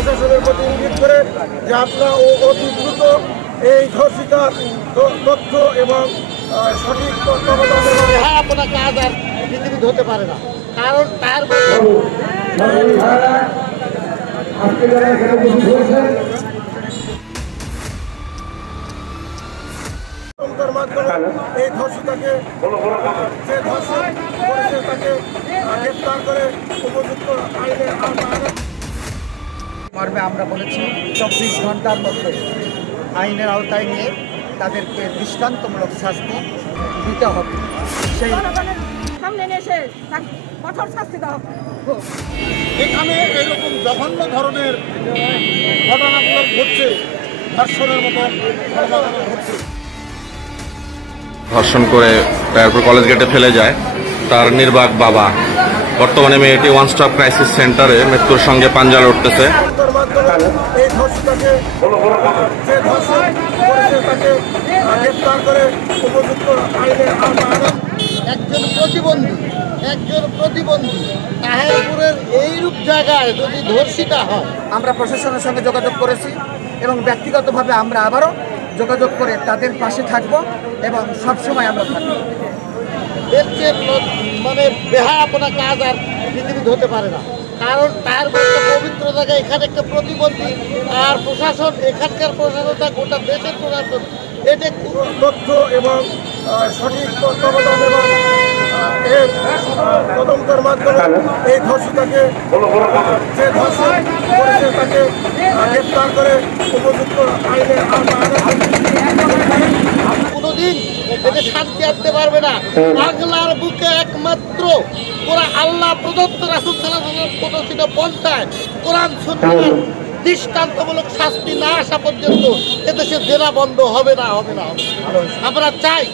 প্রশাসনের প্রতি ইঙ্গিত করে যে আপনারা অতি দ্রুত এই ধর্ষিতার তথ্য এবং সঠিক তত্ত্বাবধান আপনার কাজ আর পৃথিবীতে হতে পারে না, কারণ তার মাধ্যমে এই ধর্ষিতাকে যে ধর্ষণ করেছে তাকে গ্রেফতার করে উপযুক্ত আইনের মর্মে আমরা বলেছি 24 ঘন্টার মধ্যে আইনের আওতায় নিয়ে তাদেরকে দৃষ্টান্তমূলক শাস্তি দিতে হবে। সেই সামনে এসে কঠোর শাস্তি দেওয়া হোক। এখানে এরকম জঘন্য ধরনের ঘটনাগুলো ঘটছে, ধর্ষণের মতো ঘটনাগুলো ঘটছে। ধর্ষণ করে তারপর কলেজ গেটে ফেলে যায় তার নির্বাক বাবা। বর্তমানে মেয়েটি ওয়ান স্টপ ক্রাইসিস সেন্টারে মৃত্যুর সঙ্গে পাঞ্জা লড়তেছে। একজন প্রতিবন্ধী তাহেরপুরের এইরূপ জায়গায় যদি ধর্ষিতা হয়, আমরা প্রশাসনের সঙ্গে যোগাযোগ করেছি এবং ব্যক্তিগতভাবে আমরা আবারও যোগাযোগ করে তাদের পাশে থাকব এবং সবসময় আমরা থাকব। এর চেয়ে মানে বেহায়াপনা কাজ আর পৃথিবীতে হতে পারে না, কারণ তার একটা পবিত্র জায়গা, এখানে একটা প্রতিবন্ধী আর প্রশাসন, এখানকার প্রশাসনটা গোটা দেশের প্রশাসন, এটা তথ্য এবং সঠিক তত্ত্বাবধান এবং এর তদন্তের মাধ্যমে এই ধর্ষিতাকে যে ধর্ষণ করেছে তাকে গ্রেফতার করে উপযুক্ত আইনের কোনোদিন এতে শান্তি আনতে পারবে না। বাংলার বুকে একমাত্র আল্লাহ প্রদত্ত রাসূল সাল্লাল্লাহু আলাইহি ওয়াসাল্লাম প্রদর্শিত পন্থায় কোরআন সুন্নাহর দৃষ্টান্তমূলক শাস্তি না আসা পর্যন্ত এদেশে জেনা বন্ধ হবে না। আমরা চাই